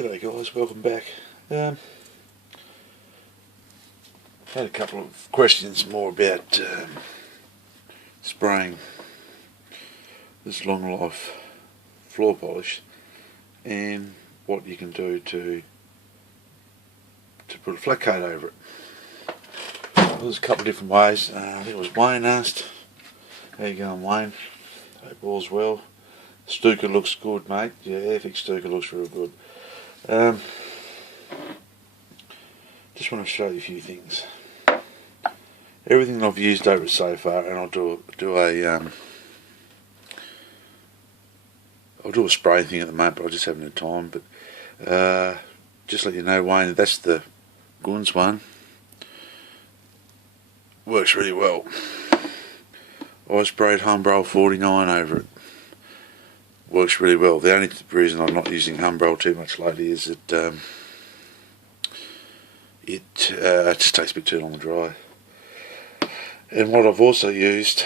G'day guys, welcome back. Had a couple of questions more about spraying this long life floor polish and what you can do to put a flat coat over it. Well, there's a couple of different ways. I think it was Wayne asked. How you going, Wayne? Hope all's well. Stuka looks good, mate. Yeah, Airfix Stuka looks real good. Just want to show you a few things. Everything I've used over it so far, and I'll do a spraying thing at the moment, but I just haven't had time. But just let you know, Wayne, that's the Guns one. Works really well. I sprayed Humbrol 49 over it. Works really well. The only reason I'm not using Humbrol too much lately is that it just takes a bit too long to dry. And what I've also used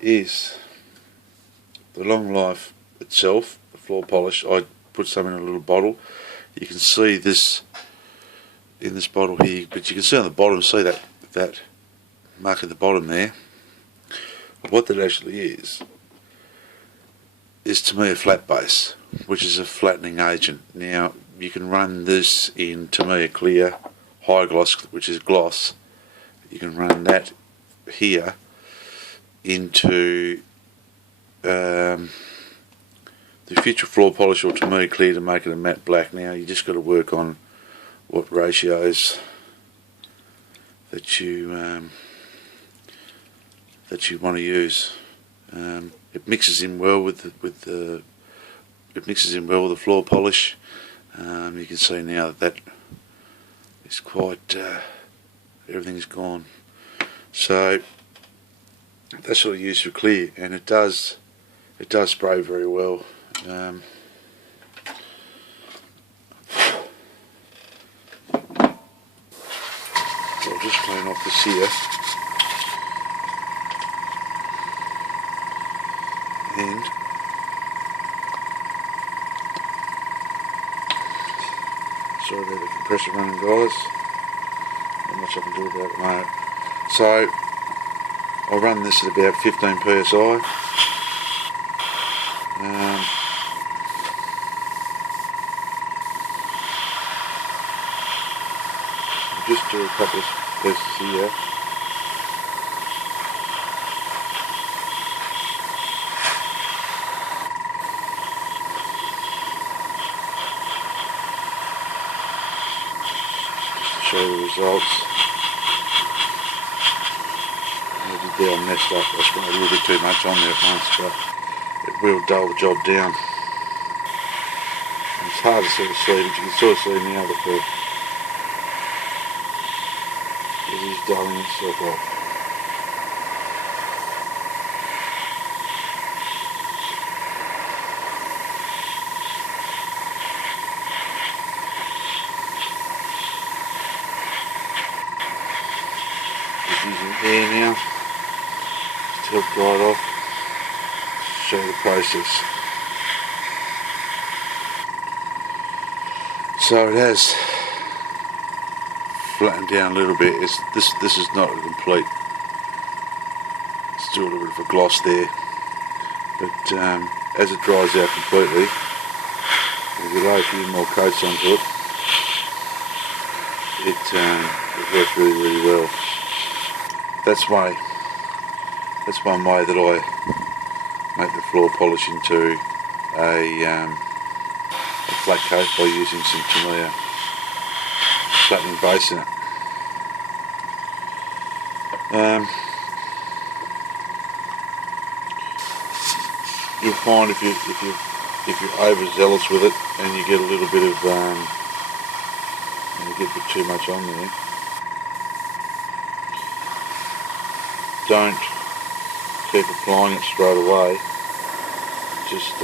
is the long life itself, the floor polish. I put some in a little bottle. You can see this in this bottle here, but you can see on the bottom, see that mark at the bottom there. What that actually is to me a flat base, which is a flattening agent. Now you can run this in, to me, a clear high gloss, which is gloss. You can run that here into the future floor polish, or to me clear, to make it a matte black. Now you just got to work on what ratios that you want to use. It mixes in well with the floor polish. You can see now that is quite everything's gone. So that's what I use for clear, and it does spray very well. So I'll just clean off this here. And sorry about the compressor running, guys. Not much I can do about it, mate. So I'll run this at about 15 psi. I'll just do a couple of pieces here. Show the results. Maybe down messed up. I spent a little bit too much on there at once, but it will dull the job down. And it's hard to sort of see, but you can sort of see now that it is dulling itself off. Using air now to help dry it off, show the process. So it has flattened down a little bit. This is not a complete, still a little bit of a gloss there, but as it dries out completely, if you lay a few more coats onto it, it works really well. That's one way that I make the floor polish into a flat coat, by using some Tamiya flattening base in it. You'll find if you're overzealous with it and you get a little bit of you get a bit too much on there, don't keep applying it straight away. Just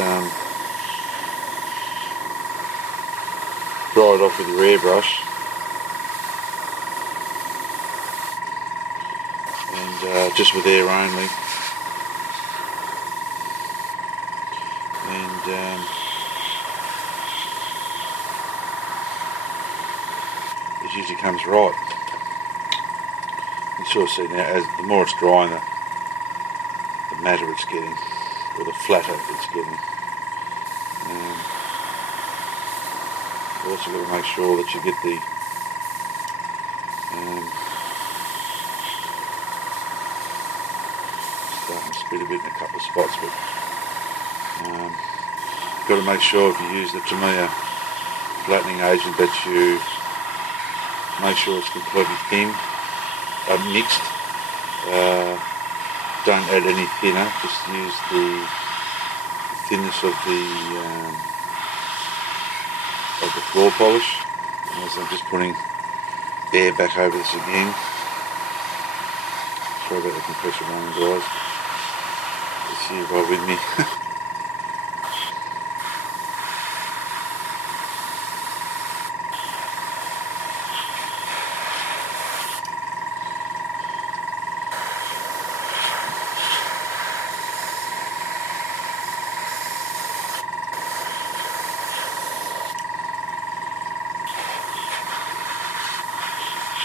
dry it off with your airbrush, and just with air only, and it usually comes right. You sort of see now, as the more it's drying, the matter it's getting, or the flatter it's getting. You also got to make sure that you get the starting to spit a bit in a couple of spots, but you've got to make sure if you use the Tamiya flattening agent that you make sure it's completely thin, mixed. Don't add any thinner, just use the thinness of the floor polish. As I'm just putting air back over this again. Sorry about the compressor running, guys. Just see you right with me.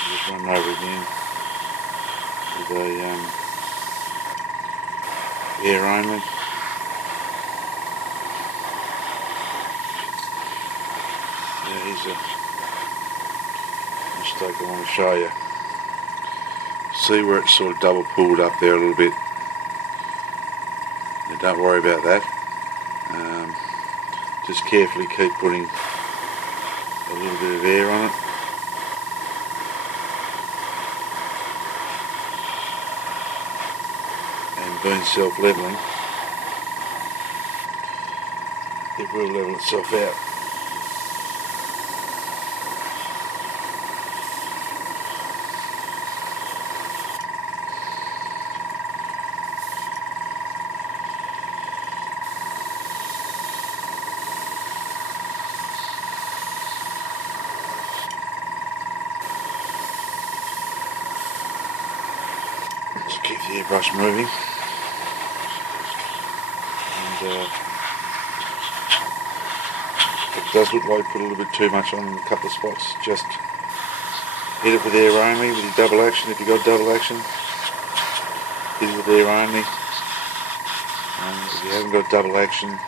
Just run over again with a air only. Yeah, here's a mistake I want to show you. See where it's sort of double pulled up there a little bit. Now don't worry about that. Just carefully keep putting a little bit of air on it. And being self-leveling, it will level itself out. Just keep the airbrush moving, and it does look like you put a little bit too much on in a couple of spots. Just hit it with air only with your double action. If you've got double action, hit it with air only. If you haven't got double action,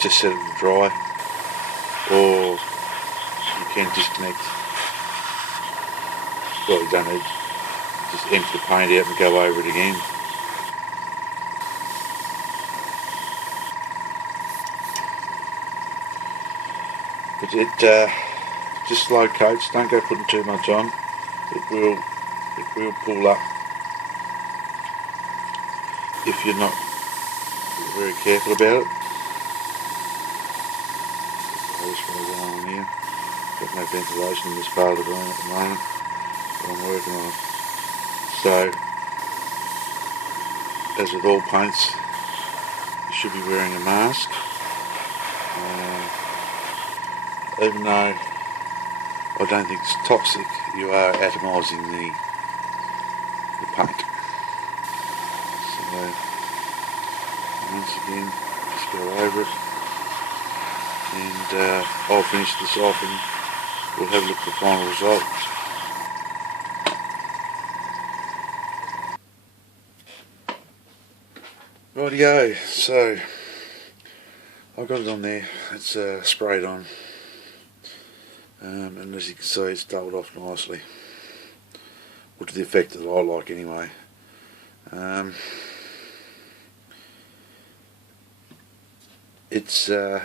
just set it to dry, or you can disconnect. Well, you don't need, just empty the paint out and go over it again. But it just slow coats, don't go putting too much on. It will pull up if you're not very careful about it. Just going to go on here. Got no ventilation in this part of the room at the moment. I'm working on it. So, as with all paints, you should be wearing a mask. Even though I don't think it's toxic, you are atomising the paint. So, once again, just go over it, and I'll finish this off and we'll have a look at the final result. Rightio, so I've got it on there, it's sprayed on, and as you can see it's doubled off nicely, or to the effect that I like anyway. It's a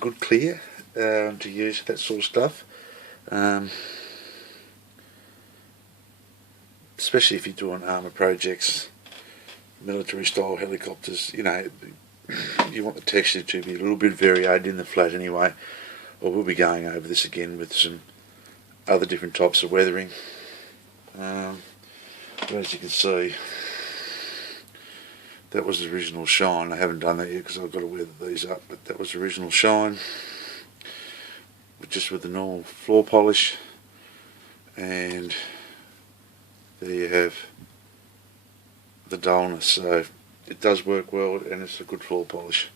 good clear to use for that sort of stuff, especially if you're doing armour projects, military style helicopters. You know, you want the texture to be a little bit varied in the flat anyway. Well, we'll be going over this again with some other different types of weathering. But as you can see, that was the original shine. I haven't done that yet because I've got to weather these up, but that was the original shine, just with the normal floor polish. And there you have the dullness. So it does work well, and it's a good floor polish.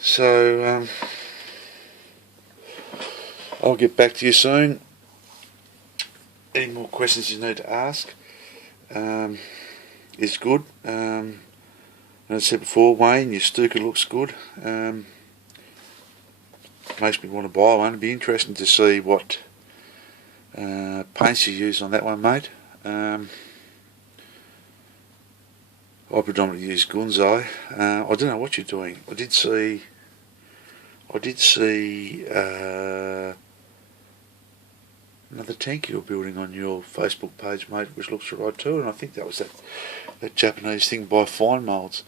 So I'll get back to you soon. Any more questions you need to ask is good. As I said before, Wayne, your Stuka looks good. Makes me want to buy one. It'd be interesting to see what paints you use on that one, mate. I predominantly use Gunzai. I don't know what you're doing. I did see another tank you're building on your Facebook page, mate, which looks right too, and I think that was that Japanese thing by Fine Moulds.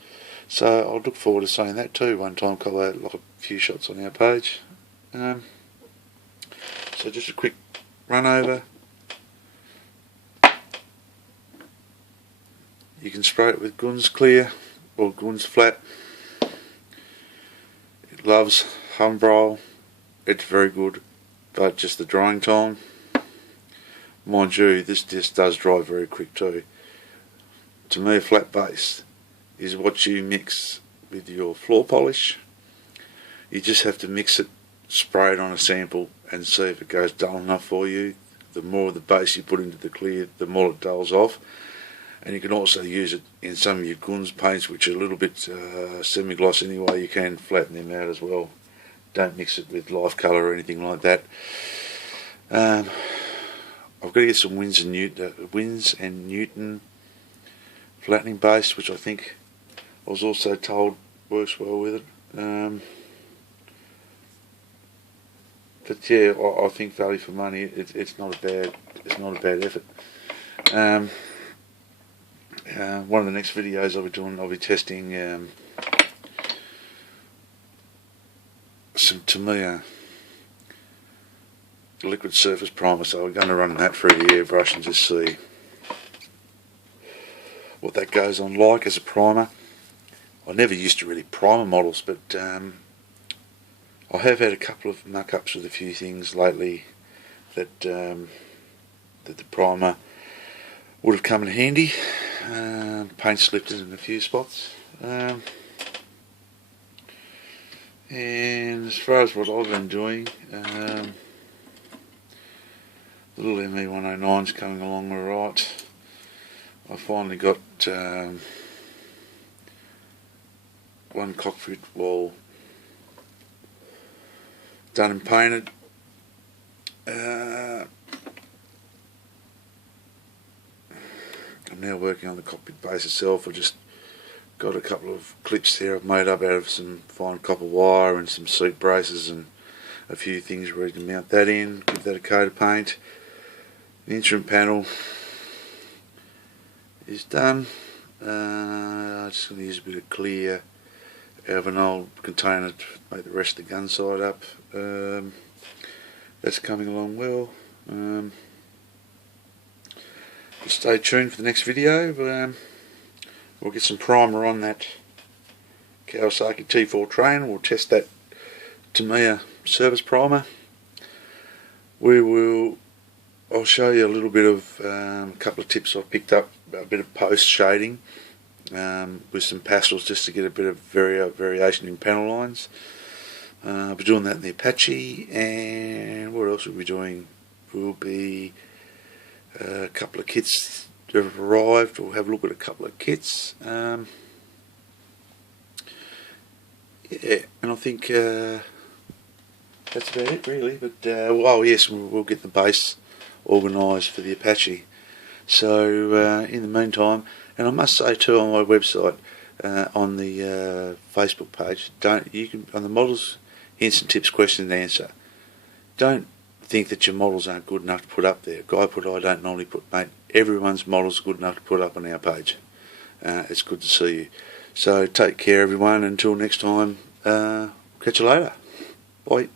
So I'll look forward to seeing that too one time. I'll have like a few shots on our page. So just a quick run over. You can spray it with Guns Clear or Guns Flat. It loves Humbrol. It's very good, but just the drying time. Mind you, this disc does dry very quick too. To me, a flat base is what you mix with your floor polish. You just have to mix it, spray it on a sample, and see if it goes dull enough for you. The more of the base you put into the clear, the more it dulls off. And you can also use it in some of your Guns paints, which are a little bit semi-gloss anyway. You can flatten them out as well. Don't mix it with life colour or anything like that. I've got to get some Wins and Newton flattening base, which I think I was also told works well with it. But yeah, I think value for money. It's not a bad effort. One of the next videos I'll be testing some Tamiya liquid surface primer, so we're going to run that through the airbrush and just see what that goes on like as a primer. I never used to really primer models, but I have had a couple of muck-ups with a few things lately that the primer would have come in handy. Paint slipped in a few spots. And as far as what I've been doing, the little ME109's coming along alright. I finally got one cockpit wall done and painted. I'm now working on the cockpit base itself. I just got a couple of clips there I've made up out of some fine copper wire and some seat braces and a few things ready to mount that in, give that a coat of paint. The instrument panel is done. I'm just going to use a bit of clear out of an old container to make the rest of the gun side up. That's coming along well. Stay tuned for the next video. We'll get some primer on that Kawasaki T4 train. We'll test that Tamiya surface primer. I'll show you a little bit of a couple of tips I've picked up, a bit of post shading with some pastels just to get a bit of variation in panel lines. I'll be doing that in the Apache, and what else will we be doing? We'll be a couple of kits that have arrived. We'll have a look at a couple of kits. Yeah, and I think that's about it really. But oh yes, we'll get the base organised for the Apache. So in the meantime, and I must say too, on my website, on the Facebook page, you can on the models hints and tips question and answer. Don't think that your models aren't good enough to put up there. Guy put I don't normally put, mate. Everyone's models good enough to put up on our page. It's good to see you. So take care everyone. Until next time, catch you later. Bye.